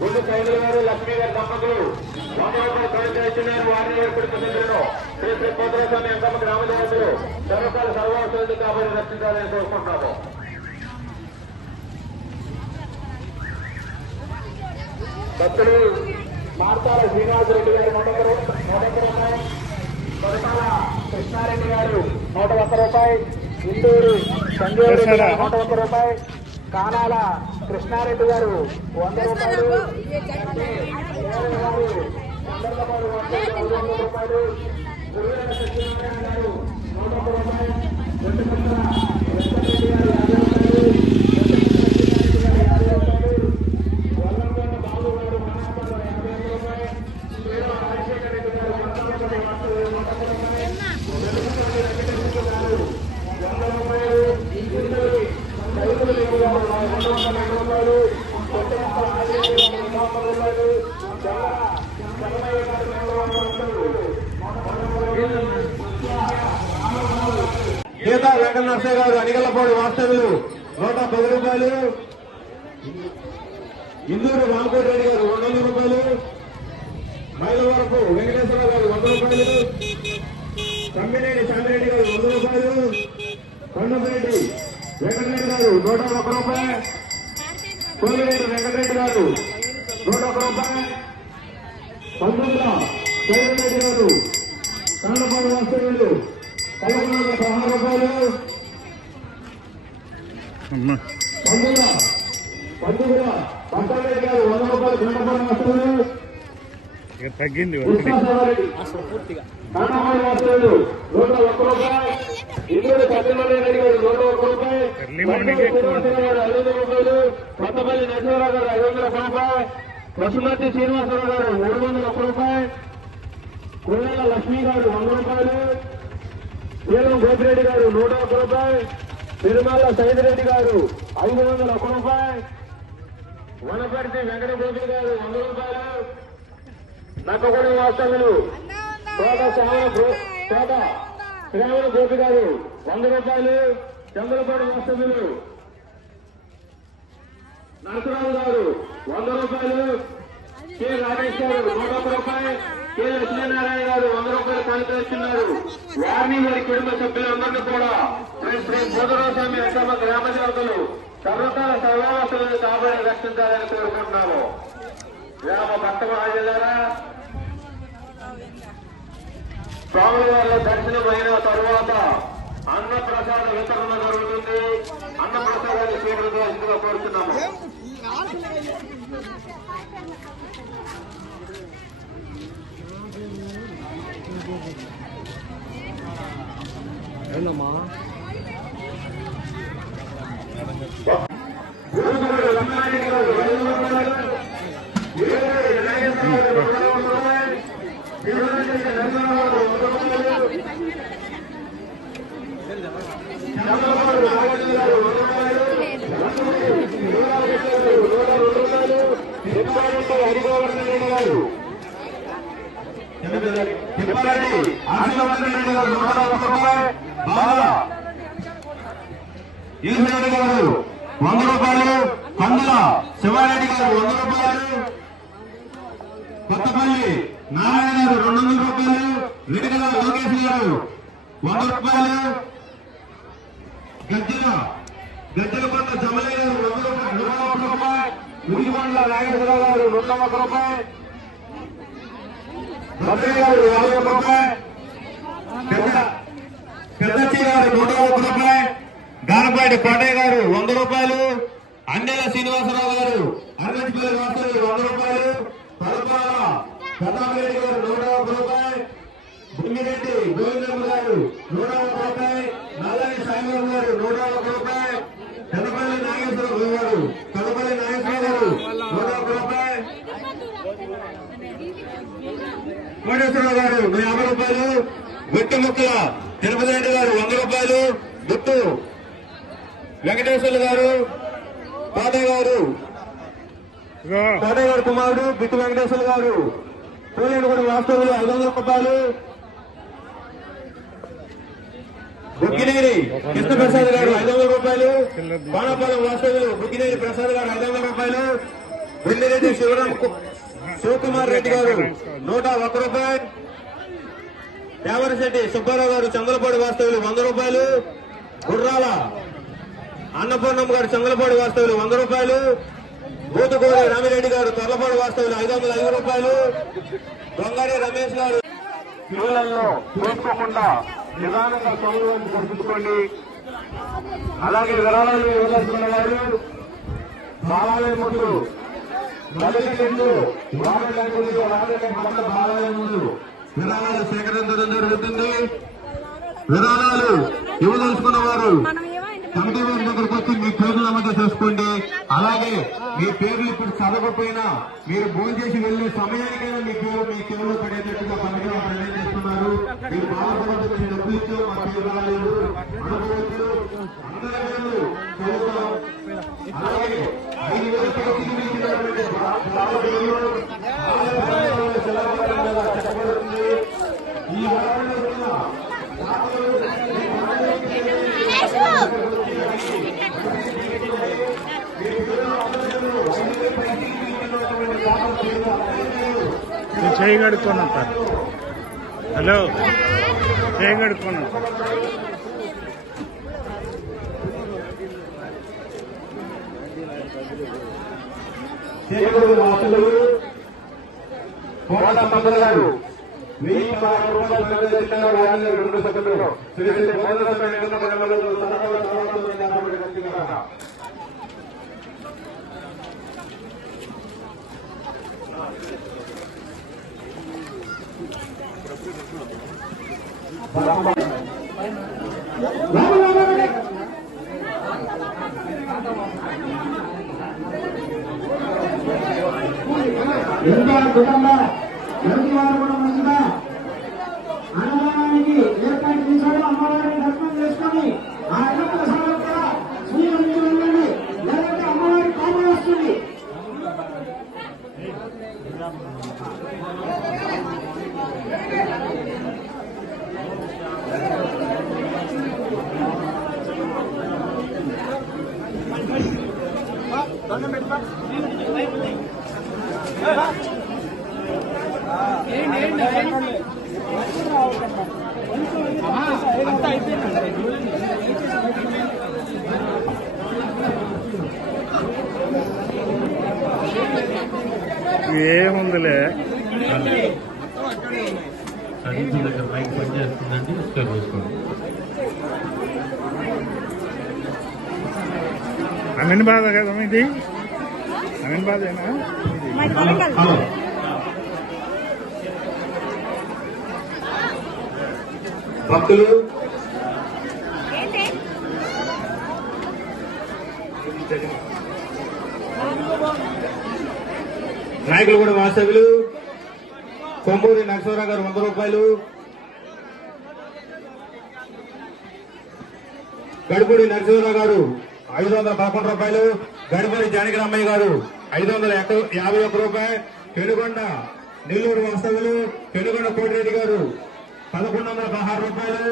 గుండు సైదులు గారు లక్ష్మీ గారి దంపతులు 100 రూపాయలు ప్రవేశించారు. వారిని ఏర్పడిన సభ్యులను శ్రీ శ్రీ పోతరాస్వామి అంకమ్మ గ్రామ దేవతలు సర్వకాల సర్వోత్సవం కాబట్టి రక్షించాలని కోరుకుంటున్నాము. భక్తులు మార్తాల శ్రీనివాసరెడ్డి గారు 100 రూపాయలు, కొరటాల కృష్ణారెడ్డి గారు 101 రూపాయలు, ఇందూరు సంజయ్ రెడ్డి గారు 101 రూపాయలు, కానాల కృష్ణారెడ్డి గారు 100 రూపాయలు, రూపాయలు, గురువేల సత్యనారాయణ గారు 101 రూపాయలు, వెంకటేశ్వర వెంకటరెడ్డి గారు 50 రూపాయలు, గీతా వెంకట నరసయ్య గారు అనిగలపాడు వాస్తవ్యులు 110 రూపాయలు, ఇందూరు రామకోటి గారు 200 రూపాయలు, మైలవరపు వెంకటేశ్వరరావు గారు 100 రూపాయలు, తమ్మినేని శామిరెడ్డి గారు 100 రూపాయలు, కొండపరెడ్డి వెంకటరెడ్డి గారు 101 రూపాయలు, కోలిరెడ్డి వెంకటరెడ్డి గారు 101 రూపాయలు, పంతొమ్మిది శైలరెడ్డి గారు కాండపాడు వాస్తవ్యులు 1116 రూపాయలు, పంతొమ్మిది పట్టారెడ్డి గారు 100 రూపాయలు కాండపాడు వాస్తవ్యులు తగ్గింది కాండపాడు వాస్తవ్యులు 101 రూపాయలు, ఇందూరు సత్యనారాయణ గారు 101 రూపాయలు, శ్రీనివాసరావు గారు 500 రూపాయలు, కొత్తపల్లి నరసింహరావు గారు 501 రూపాయలు, పశుమతి శ్రీనివాసరావు గారు 301 రూపాయలు, కుర్రాల లక్ష్మీ గారు 100 రూపాయలు, నీలం గోపిరెడ్డి గారు 101 రూపాయలు, తిరుమల సైదిరెడ్డి గారు 501 రూపాయలు, వనపర్తి వెంకట గోపి గారు 100 రూపాయలు, నక్కగూడెం వాస్తవ్యులు శ్రావణ గోపి గారు 100 రూపాయలు, చంద్రపాడు వాస్తవ్యులు నరసరావు గారు 100 రూపాయలు, కె రాజేష్ గారు 101 రూపాయలు, కె లక్ష్మీనారాయణ గారు 100 రూపాయలు కానుకరిస్తున్నారు. వారిని వారి కుటుంబ సభ్యులందరినీ కూడా శ్రీ పోతరాస్వామి అంకమ్మ గ్రామ దేవతలు సర్వకాల సర్వావస్థలను కాపాడి రక్షించాలని కోరుకుంటున్నాము. గ్రామ భక్త మహాజనులారా, స్వామి వారి దర్శనం అయిన తరువాత అన్నప్రసాద వితరణ జరుగుతుంది. అన్నప్రసాదాన్ని స్వీకరించవలసిందిగా కోరుతున్నాము. ఈశ్వరెడ్డి గారు 100 రూపాయలు, కందుల శివారెడ్డి గారు 100 రూపాయలు, కొత్తపల్లి నారాయణ గారు 200 రూపాయలు, రెడ్డిగల లోకేష్ గారు 100 రూపాయలు, గజ్జలకొండ జమలయ్య గారు 101 రూపాయలు, ఉరిమండల నాగేశ్వరరావు గారు 101 రూపాయలు, భద్రి గారు 51 రూపాయలు, పెద్దచ్చి గారు 101 రూపాయలు, గానపాటి కొండయ్య గారు 100 రూపాయలు, అండెల శ్రీనివాసరావు గారు అరవింద్ వాస్తవ్యులు 100 రూపాయలు, తలపాల ప్రతాపరెడ్డి గారు 101 రూపాయలు, బుమ్మిరెడ్డి గోవిందమ్మ గారు 101 రూపాయలు, నల్లని సాయిబాబు గారు 101 రూపాయలు, పెదపల్లి నాగేశ్వరరావు గారు 101 రూపాయలు, కోటేశ్వరరావు గారు 50 రూపాయలు, గుట్టి ముక్కల తిరుపతి రెడ్డి గారు 100 రూపాయలు, గుట్టు వెంకటేశ్వర్లు గారు తాతయ్య గారు కుమారుడు బిట్టు వెంకటేశ్వర్లు గారు పూలేడు కూడా వాస్తవులు 500 రూపాయలు, బుక్కినేని కృష్ణప్రసాద్ గారు 500 రూపాయలు, బాణపాలెం వాస్తవులు బుక్కినేని ప్రసాద్ గారు 500 రూపాయలు, బొమ్మిరెడ్డి శివకుమార్ రెడ్డి గారు 101 రూపాయలు. దేవరశెట్టి సుబ్బారావు గారు చంద్రపాడి వాస్తవులు 100 రూపాయలు. గుర్రాల అన్నపూర్ణమ్మ గారు చంద్రపాడి వాస్తవులు 100 రూపాయలు. బూతుగూరి రామిరెడ్డి గారు తొర్లపాడి వాస్తవులు 505 రూపాయలు. దొంగరి రమేష్ గారు పిల్లల్లో చూసుకోకుండా నిదానంగా సౌలు వంటి కనిపించుకోండి. అలాగే విరాళాలు ఇవ్వదలుచుకున్న వారు బాలాలయ ముందు బాలాలయ ముందు విరాళాలు సేకరించడం జరుగుతుంది. విరాళాలు ఇవ్వదలుచుకున్న వారు కమిటీ వారి దగ్గరకు వచ్చి మీ పేర్లు నమోదు చేసుకోండి. అలాగే మీ పేర్లు ఇప్పుడు చదవకపోయినా మీరు భోజనం చేసి వెళ్లే సమయానికైనా మీ కేవలో పడేటట్టుగా కమిటీ వారు నిర్ణయం చేస్తున్నారు. మీరు బాధపడదు, మీరు డబ్బులు ఇచ్చారు, మా పేరు రాలేదు అనుకోవచ్చు. అందరూ చదువుతాం. అలాగే 5,000 చెప్పబడుతుంది. ఈ చేయి కడుక్కొని ఉంటారు. హలో, చేయి కడుక్కొని ఉంటారు. గారు 1,000 రూపాయలు 2 సెకండ్లు శ్రీ శ్రీ కుటుంబ వారు కూడా మంచిగా అన్నదానానికి ఏర్పాటు చేశాడు. అమ్మవారిని దర్శనం చేసుకుని ఆ అన్నపూర్ణ సభలో కూడా స్వీకరించి వెళ్ళండి. లేదంటే అమ్మవారి కోపం వస్తుంది. ఏముందిలే, దగ్గర మైక్ పనిచేస్తుందండి, ఒకసారి చూసుకోండి. అమీన్ బాధ కదా ఇది, అమీన్ బాధేనా? భక్తులు నాయకులు కూడా వాస్తవ్యులు కొమ్మూరి నరసింహరావు గారు 100 రూపాయలు. గడుపూడి నరసింహరావు గారు 511 రూపాయలు. గడుపూడి జానకిరామయ్య గారు 551 రూపాయలు. పెనుగొండ నెల్లూరు వాస్తవ్యులు పెనుగొండ కోటిరెడ్డి గారు 1116 రూపాయలు.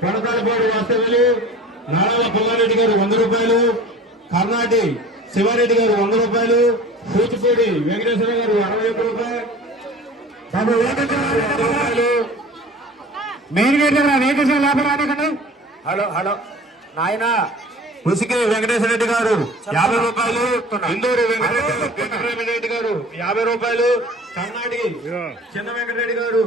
కొనతాలపాడు వాస్తవ్యులు నారాయణ పుల్లారెడ్డి గారు 100 రూపాయలు. కర్ణాటి శివారెడ్డి గారు 100 రూపాయలు. కూచిపూడి వెంకటేశ్వర గారు 61 రూపాయలు. మెయిన్ గేట్ దగ్గర వెంకటేశ్వర లాభరాని. హలో హలో నాయన ఉసికి వెంకటేశ్వర రెడ్డి గారు 50 రూపాయలు. ఇందూరు వెంకటరెడ్డి గారు 50 రూపాయలు. కర్ణాటి చిన్న వెంకటరెడ్డి గారు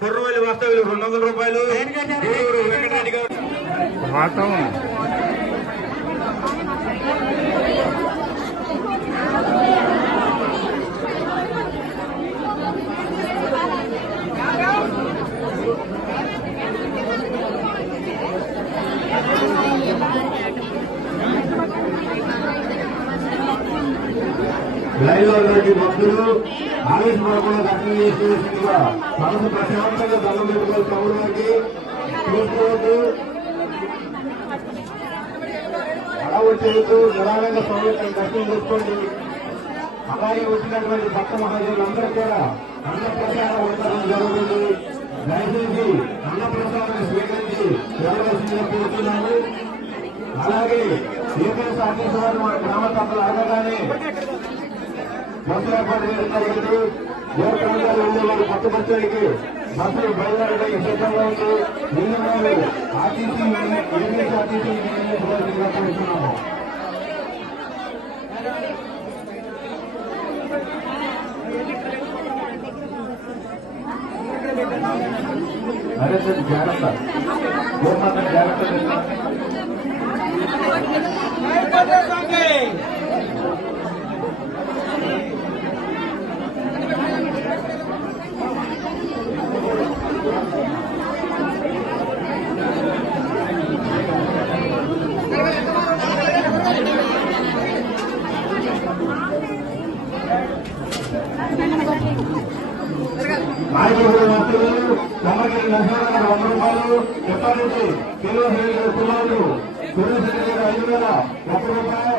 కుర్రవల్లి వాస్తవ్యులు 200 రూపాయలు. వెంకటరెడ్డి గారు లైవ్ లో భక్తులు ఆవేశపడకుండా దర్శనం చేసేసిందిగా మనసు ప్రశాంతంగా దండం పెట్టుకోవాలి. తమ్ముడు వారికి చూసుకోవద్దు, అడవులు చేయొద్దు. నిరాళంగా సౌకర్యం దర్శనం చేసుకోండి. అలాగే వచ్చినటువంటి భక్త మహాజనులందరూ కూడా అన్నప్రసాదం ఉండడం జరుగుతుంది. దయచేసి అన్నప్రసాదాన్ని స్వీకరించి వెళ్ళవలసిందిగా కోరుతున్నాము. అలాగే ఏపీఎస్ ఆర్టీసీ వారు మన గ్రామ సభలు అడగగానే బస్సులు ఏర్పాటు చేయడం జరిగింది. ఏ ప్రాంతాలు వెళ్ళేవారు పట్టుపరచడానికి బస్సులు బయలుదేరడానికి సిద్ధంగా ఉంది. నిన్న ఆర్టీసీ ఏపీఎస్ ఆర్టీసీ కోరుతున్నాము. అరే సార్ జాగ్రత్త గోమాత జాగ్రత్త. నాయకుడు మంత్రులు తమకి నరసింహారావు 100 రూపాయలు చెప్పాలంటే కేవలం కుమారుడు సూర్యశెట్టి 5,000 1 రూపాయి